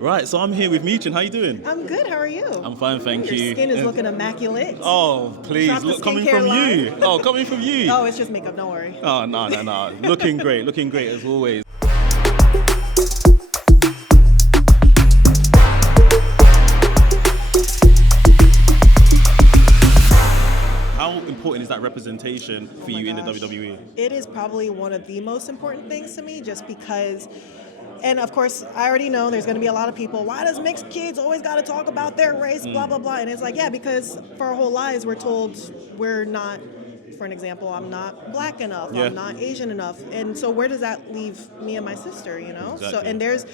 Right, so I'm here with Michin. How you doing? I'm good. How are you? I'm fine, thank you. Your skin is looking immaculate. Oh, please, Drop the look, coming skincare from line. you. Oh, coming from you. Oh, it's just makeup. Don't worry. Oh, no. Looking great as always. How important is that representation for you in the WWE? It is probably one of the most important things to me, just because. And of course, I already know there's going to be a lot of people. Why does mixed kids always got to talk about their race? Blah blah blah. And it's like, yeah, because for our whole lives we're told we're not. For an example, I'm not black enough. Yeah. I'm not Asian enough. And so where does that leave me and my sister? You know. Exactly. So and there's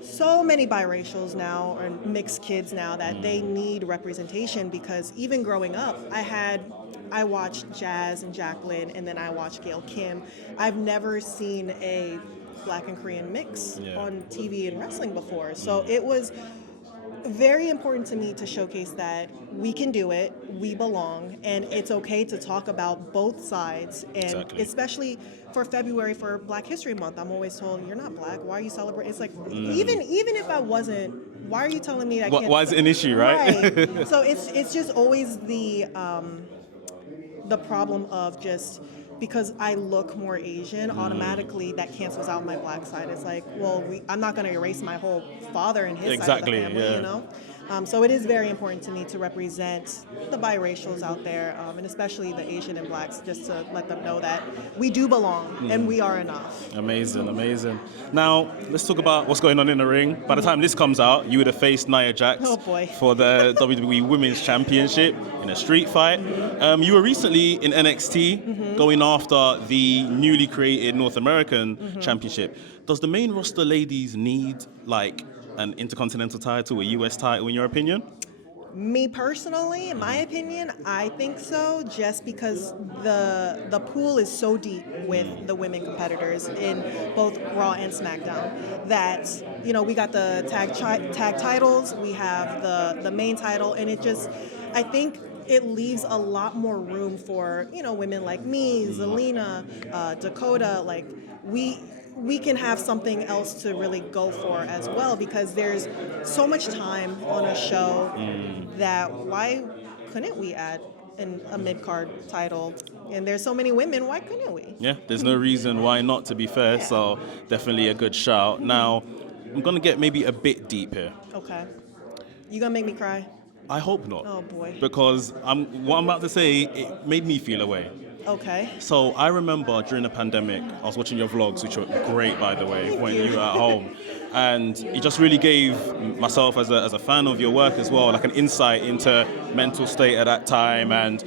so many biracials now or mixed kids now that they need representation, because even growing up, I watched Jazz and Jacqueline, and then I watched Gail Kim. I've never seen a Black and Korean mix on TV and wrestling before. So it was very important to me to showcase that we can do it, we belong, and it's okay to talk about both sides. And especially for February, for Black History Month, I'm always told, you're not black, why are you celebrating? It's like, even if I wasn't, why are you telling me I can't? Why is it an issue, right? So it's just always the problem of just because I look more Asian, automatically that cancels out my black side. It's like, well, I'm not going to erase my whole father and his side of the family, you know? So it is very important to me to represent the biracials out there, and especially the Asian and blacks, just to let them know that we do belong and we are enough. Amazing. Now, let's talk about what's going on in the ring. By the time this comes out, you would have faced Nia Jax for the WWE Women's Championship in a street fight. You were recently in NXT going after the newly created North American Championship. Does the main roster ladies need, like, an intercontinental title, a US title, in your opinion? Me personally, in my opinion, I think so, just because the pool is so deep with the women competitors in both Raw and SmackDown that, you know, we got the tag titles, we have the main title, and I think it leaves a lot more room for, you know, women like me, Zelina, Dakota, like we can have something else to really go for as well, because there's so much time on a show that why couldn't we add a mid-card title? And there's so many women, why couldn't we? Yeah, there's no reason why not, to be fair, so definitely a good shout. Now, I'm going to get maybe a bit deep here. Okay. You gonna make me cry? I hope not. Oh boy. Because what I'm about to say, it made me feel away. Okay. So I remember during the pandemic, I was watching your vlogs, which were great, by the way, when you were at home. And it just really gave myself, as a fan of your work as well, like an insight into mental state at that time and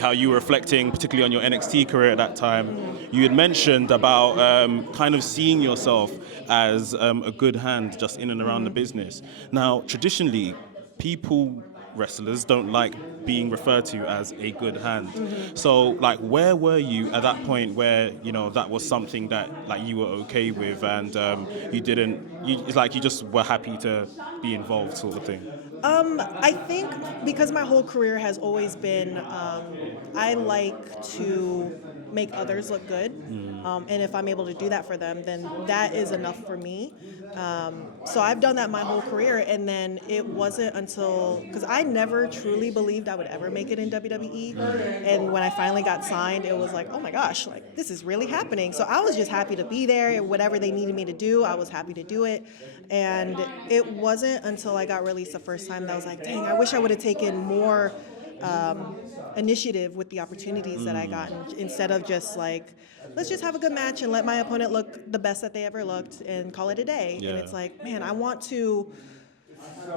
how you were reflecting, particularly on your NXT career at that time. You had mentioned about kind of seeing yourself as a good hand just in and around the business. Now, traditionally, wrestlers don't like being referred to as a good hand. So, like, where were you at that point where, you know, that was something that, like, you were okay with and it's like you just were happy to be involved, sort of thing? I think because my whole career has always been, I like to make others look good. And if I'm able to do that for them, then that is enough for me. So I've done that my whole career, and then it wasn't until, because I never truly believed I would ever make it in WWE, and when I finally got signed, it was like, oh my gosh, like, this is really happening. So I was just happy to be there. Whatever they needed me to do, I was happy to do it. And it wasn't until I got released the first time that I was like, dang, I wish I would have taken more initiative with the opportunities that I got, instead of just like, let's just have a good match and let my opponent look the best that they ever looked and call it a day. And it's like, man, I want to,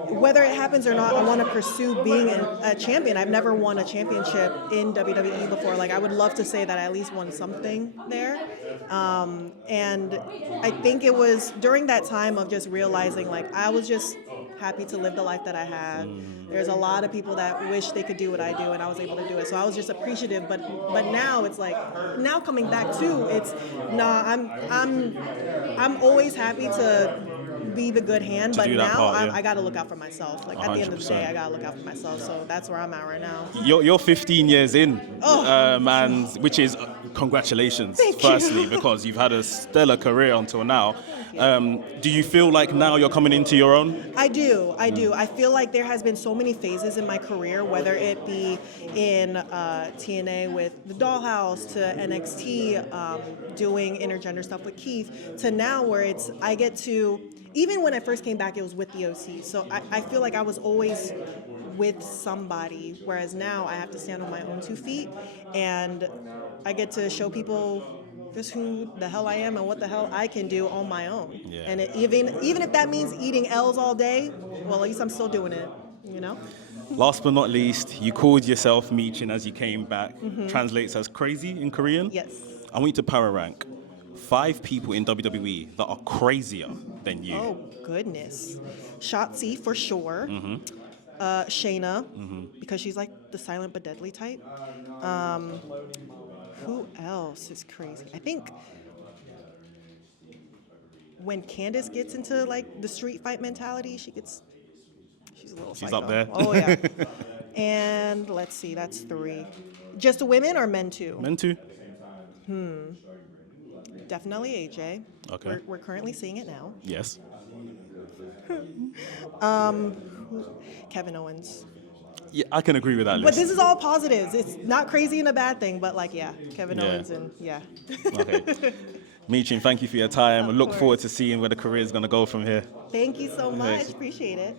whether it happens or not, I want to pursue being a champion. I've never won a championship in WWE before. Like, I would love to say that I at least won something there. And I think it was during that time of just realizing, like, I was just happy to live the life that I had. There's a lot of people that wish they could do what I do, and I was able to do it. So I was just appreciative. But now it's like, now coming back too, it's I'm always happy to be the good hand, To but do that now part, yeah. I got to look out for myself. Like at the end of the day, 100%. I got to look out for myself. So that's where I'm at right now. You're 15 years in, Oh. and which is congratulations, Thank firstly, you. because you've had a stellar career until now. you. Do you feel like now you're coming into your own? I do. I feel like there has been so many phases in my career, whether it be in TNA with the Dollhouse, to NXT, doing intergender stuff with Keith, to now where it's I get to. Even when I first came back, it was with the OC. So I feel like I was always with somebody, whereas now I have to stand on my own 2 feet, and I get to show people just who the hell I am and what the hell I can do on my own. Yeah. And even if that means eating L's all day, well, at least I'm still doing it, you know? Last but not least, you called yourself Michin as you came back. Translates as crazy in Korean. Yes. I want you to power rank 5 people in WWE that are crazier than you. Oh, goodness. Shotzi, for sure. Shayna, because she's like the silent but deadly type. Who else is crazy? I think when Candace gets into like the street fight mentality, she's a little She's psycho. up there. Oh yeah. And let's see, that's 3. Just women or men too? Men too. Definitely AJ. Okay. We're currently seeing it now. Yes. Kevin Owens. Yeah, I can agree with that But list. this is all positives. It's not crazy and a bad thing, but like, yeah, Kevin Yeah. Owens and yeah. Okay. Michin, thank you for your time. I look course. forward to seeing where the career is going to go from here. Thank you so much. Thanks. Appreciate it.